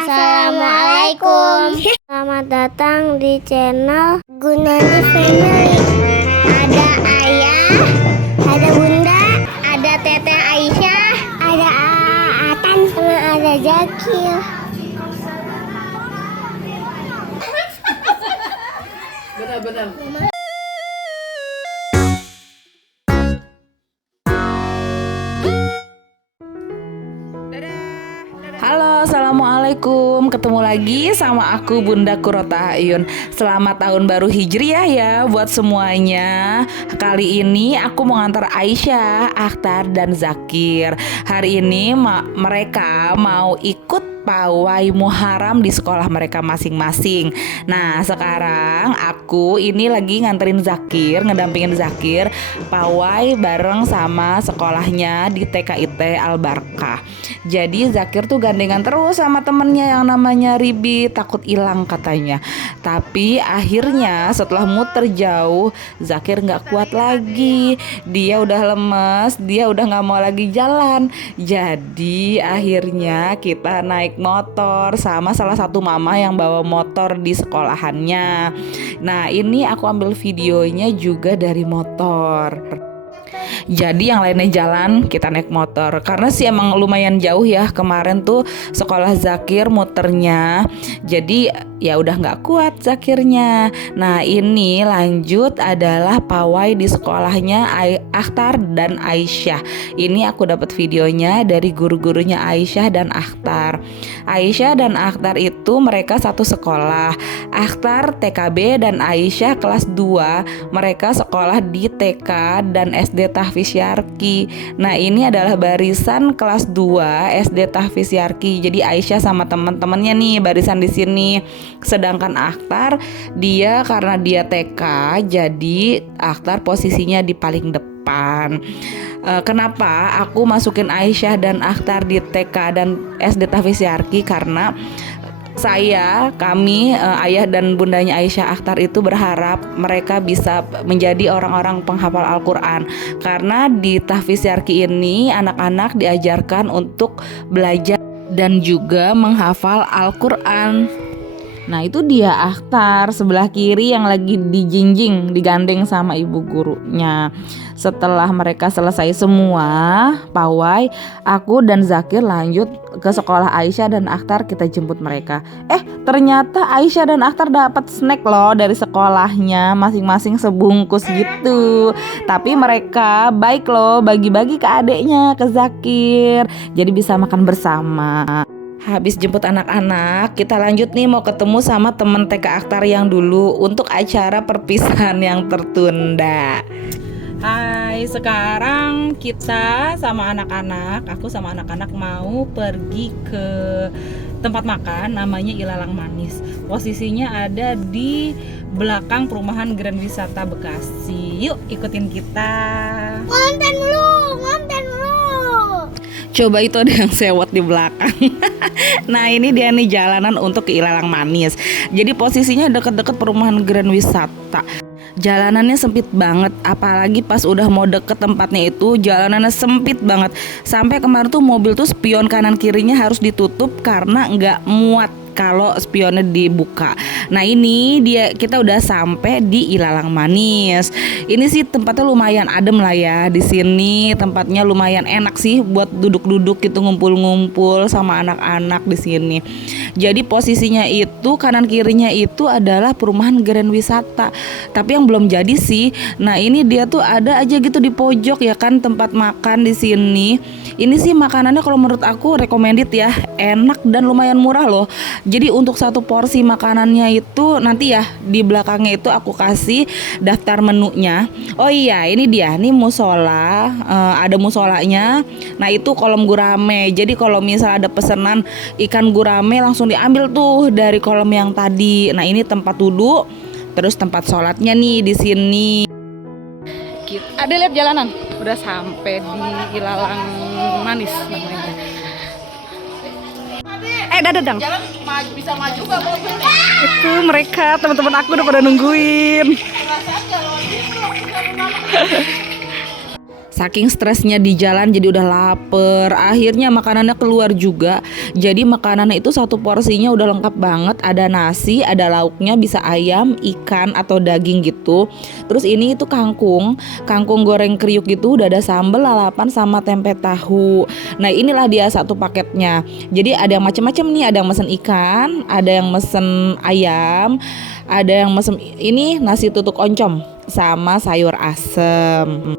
Assalamualaikum. Selamat datang di channel Gunani Family. Ada ayah, ada bunda, ada teteh Aisyah, ada Atan, sama ada Zakir. Benar-benar. Halo, assalamualaikum. Ketemu lagi sama aku Bunda Kurota Ayun. Selamat tahun baru Hijriah ya buat semuanya. Kali ini aku mau ngantar Aisyah, Akhtar, dan Zakir. Hari ini mereka mau ikut pawai Muharram di sekolah mereka masing-masing. Nah, sekarang aku ini lagi nganterin Zakir, ngedampingin Zakir pawai bareng sama sekolahnya di TKIT Al Barkah. Jadi Zakir tuh gandengan terus sama temennya yang namanya Ribi, takut hilang katanya. Tapi akhirnya setelah muter jauh, Zakir nggak kuat lagi. Dia udah lemes, dia udah nggak mau lagi jalan. Jadi akhirnya kita naik motor sama salah satu mama yang bawa motor di sekolahannya. Nah, ini aku ambil videonya juga dari motor. Jadi yang lainnya jalan, kita naik motor. Karena sih emang lumayan jauh ya kemarin tuh sekolah Zakir muternya. Jadi ya udah nggak kuat Zakirnya. Nah, ini lanjut adalah pawai di sekolahnya Akhtar dan Aisyah. Ini aku dapat videonya dari guru-gurunya Aisyah dan Akhtar. Aisyah dan Akhtar itu mereka satu sekolah. Akhtar TKB dan Aisyah kelas 2. Mereka sekolah di TK dan SD Tahfiz Yarki. Nah, ini adalah barisan kelas 2 SD Tahfiz Yarki. Jadi Aisyah sama teman-temannya nih barisan di sini. Sedangkan Akhtar dia karena dia TK, jadi Akhtar posisinya di paling depan. Kenapa aku masukin Aisyah dan Akhtar di TK dan SD Tahfiz Yarki? Karena kami ayah dan bundanya Aisyah Akhtar itu berharap mereka bisa menjadi orang-orang penghafal Al-Quran. Karena di Tahfiz Yarki ini anak-anak diajarkan untuk belajar dan juga menghafal Al-Quran. Nah, itu dia Akhtar sebelah kiri yang lagi dijinjing, digandeng sama ibu gurunya. Setelah mereka selesai semua pawai, aku dan Zakir lanjut ke sekolah Aisyah dan Akhtar, kita jemput mereka. Ternyata Aisyah dan Akhtar dapat snack loh dari sekolahnya, masing-masing sebungkus gitu. Tapi mereka baik loh, bagi-bagi ke adeknya, ke Zakir. Jadi bisa makan bersama. Habis jemput anak-anak, kita lanjut nih mau ketemu sama temen TK Akhtar yang dulu untuk acara perpisahan yang tertunda. Hai, sekarang kita sama anak-anak, aku sama anak-anak mau pergi ke tempat makan namanya Ilalang Manis. Posisinya ada di belakang perumahan Grand Wisata Bekasi. Yuk ikutin kita. Ngonten lu. Coba itu ada yang sewot di belakang. Nah, ini dia nih jalanan untuk ke Ilalang Manis. Jadi posisinya deket-deket perumahan Grand Wisata. Jalanannya sempit banget, apalagi pas udah mau deket tempatnya itu jalanannya sempit banget. Sampai kemarin tuh mobil tuh spion kanan kirinya harus ditutup karena nggak muat kalau spionnya dibuka. Nah, ini dia, kita udah sampai di Ilalang Manis. Ini sih tempatnya lumayan adem lah ya. Di sini tempatnya lumayan enak sih buat duduk-duduk gitu, ngumpul-ngumpul sama anak-anak di sini. Jadi posisinya itu kanan kirinya itu adalah perumahan Grand Wisata. Tapi yang belum jadi sih. Nah, ini dia tuh ada aja gitu di pojok ya kan tempat makan di sini. Ini sih makanannya kalau menurut aku recommended ya, enak dan lumayan murah loh. Jadi untuk satu porsi makanannya itu nanti ya di belakangnya itu aku kasih daftar menunya. Oh iya, ini dia, nih musola, ada musolanya. Nah, itu kolom gurame. Jadi kalau misal ada pesanan ikan gurame langsung diambil tuh dari kolom yang tadi. Nah, ini tempat duduk, terus tempat sholatnya nih di sini. Ada lihat jalanan, udah sampai di Ilalang Manis namanya. Dadang. Jalan bisa maju gak mobil nih? Itu mereka, teman-teman aku udah pada nungguin. Saking stresnya di jalan jadi udah lapar. Akhirnya makanannya keluar juga. Jadi makanannya itu satu porsinya udah lengkap banget. Ada nasi, ada lauknya, bisa ayam, ikan atau daging gitu. Terus ini itu kangkung goreng kriuk gitu, udah ada sambal, lalapan sama tempe tahu. Nah inilah dia satu paketnya. Jadi ada yang macam-macam nih. Ada yang mesen ikan, ada yang mesen ayam, ada yang mesen ini nasi tutuk oncom sama sayur asem.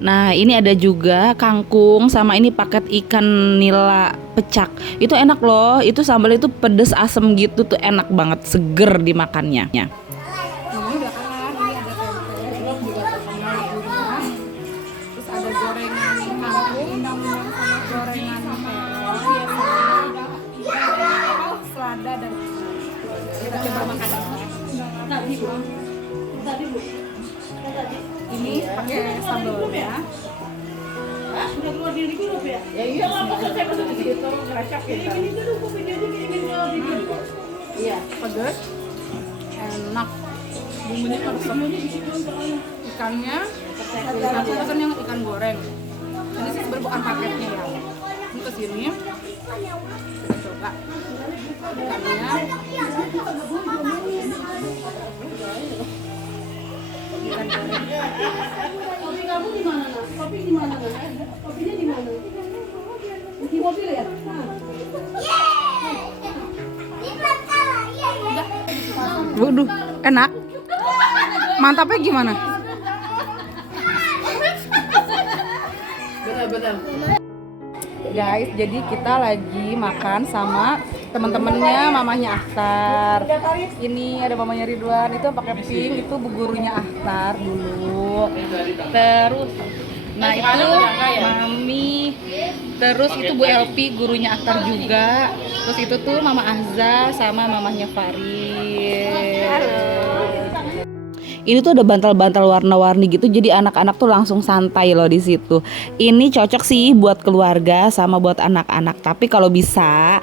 Nah ini ada juga kangkung sama ini paket ikan nila pecak. Itu enak loh, itu sambal itu pedes asem gitu tuh, enak banget, seger dimakannya. Terus ada gorengan kangkung, gorengan terong, selada dan kita coba makan. Ini pakai sambalnya. Ya iya lah, masa saya pesen segitu ngeracak ya. Iya, Pedas, enak, bumbunya meresap. Ikannya, aku pesen yang ikan goreng. Ini sih sebenarnya bukan paketnya ya. Ini kesini, kita coba ikannya. Ikan goreng. kopi kamu di mana? Kopi di mana? Kopinya di mana? Di mobil ya? Waduh, enak. Mantapnya gimana? Betul. Guys, jadi kita lagi makan sama teman-temannya mamanya Akhtar. Ini ada mamanya Ridwan, itu pakai pink, itu bu gurunya Akhtar dulu. Terus nah itu mami, terus itu Bu Elpi gurunya Akhtar juga. Terus itu tuh Mama Azza sama mamanya Farid. Ini tuh ada bantal-bantal warna-warni gitu, jadi anak-anak tuh langsung santai loh di situ. Ini cocok sih buat keluarga sama buat anak-anak. Tapi kalau bisa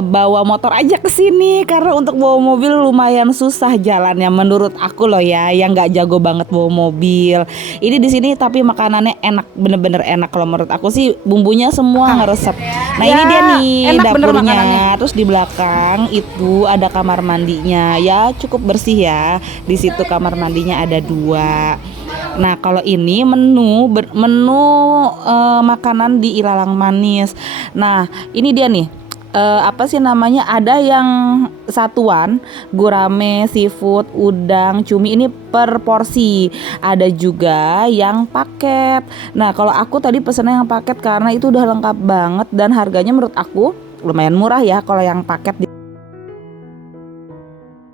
bawa motor aja ke sini, karena untuk bawa mobil lumayan susah jalannya menurut aku loh ya, yang nggak jago banget bawa mobil. Ini di sini tapi makanannya enak, bener-bener enak kalau menurut aku sih, bumbunya semua ngeresep. Nah ini dia nih enak bener dapurnya. makanannya. Terus di belakang itu ada kamar mandinya, ya cukup bersih ya. Di situ kamar mandinya ada 2. Nah kalau ini menu makanan di Ilalang Manis. Nah ini dia nih, apa sih namanya, ada yang satuan, gurame, seafood, udang, cumi, ini per porsi. Ada juga yang paket. Nah kalau aku tadi pesennya yang paket karena itu udah lengkap banget dan harganya menurut aku lumayan murah ya kalau yang paket.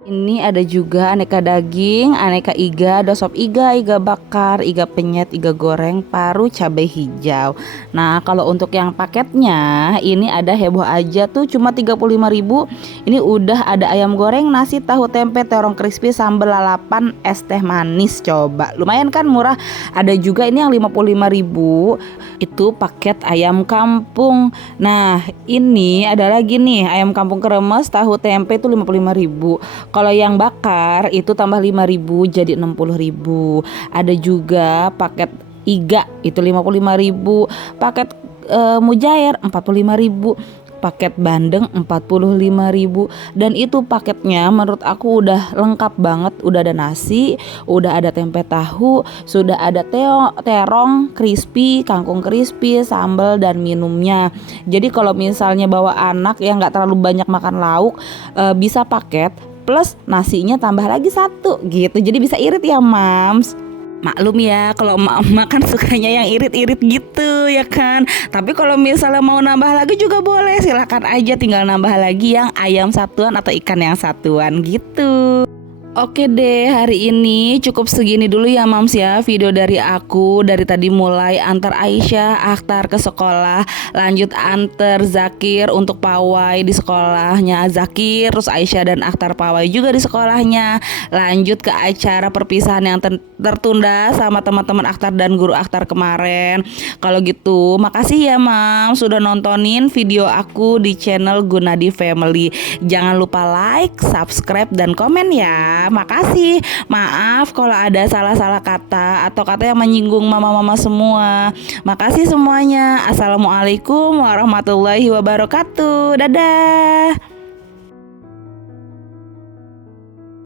Ini ada juga aneka daging, aneka iga, ada sop iga, iga bakar, iga penyet, iga goreng, paru, cabai hijau. Nah kalau untuk yang paketnya ini ada heboh aja tuh, cuma 35.000. Ini udah ada ayam goreng, nasi, tahu, tempe, terong crispy, sambal, lalapan, es teh manis. Coba lumayan kan murah. Ada juga ini yang 55.000, itu paket ayam kampung. Nah ini ada lagi nih ayam kampung kremes, tahu, tempe itu 55.000. Kalau yang bakar itu tambah 5.000 jadi 60.000. Ada juga paket iga itu 55.000, paket mujair 45.000, paket bandeng 45.000. Dan itu paketnya menurut aku udah lengkap banget. Udah ada nasi, udah ada tempe tahu, sudah ada terong crispy, kangkung crispy, sambal dan minumnya. Jadi kalau misalnya bawa anak yang nggak terlalu banyak makan lauk, bisa paket plus nasinya tambah lagi 1 gitu. Jadi bisa irit ya mams. Maklum ya kalau emak kan sukanya yang irit-irit gitu ya kan. Tapi kalau misalnya mau nambah lagi juga boleh, silahkan aja, tinggal nambah lagi yang ayam satuan atau ikan yang satuan gitu. Oke deh, hari ini cukup segini dulu ya mams ya, video dari aku. Dari tadi mulai antar Aisyah, Akhtar ke sekolah, lanjut antar Zakir untuk pawai di sekolahnya Zakir, terus Aisyah dan Akhtar pawai juga di sekolahnya, lanjut ke acara perpisahan yang tertunda sama teman-teman Akhtar dan guru Akhtar kemarin. Kalau gitu makasih ya mams sudah nontonin video aku di channel Gunadi Family. Jangan lupa like, subscribe dan komen ya. ya. Makasih. Maaf kalau ada salah-salah kata atau kata yang menyinggung mama-mama semua. Makasih semuanya. Assalamualaikum warahmatullahi wabarakatuh. Dadah.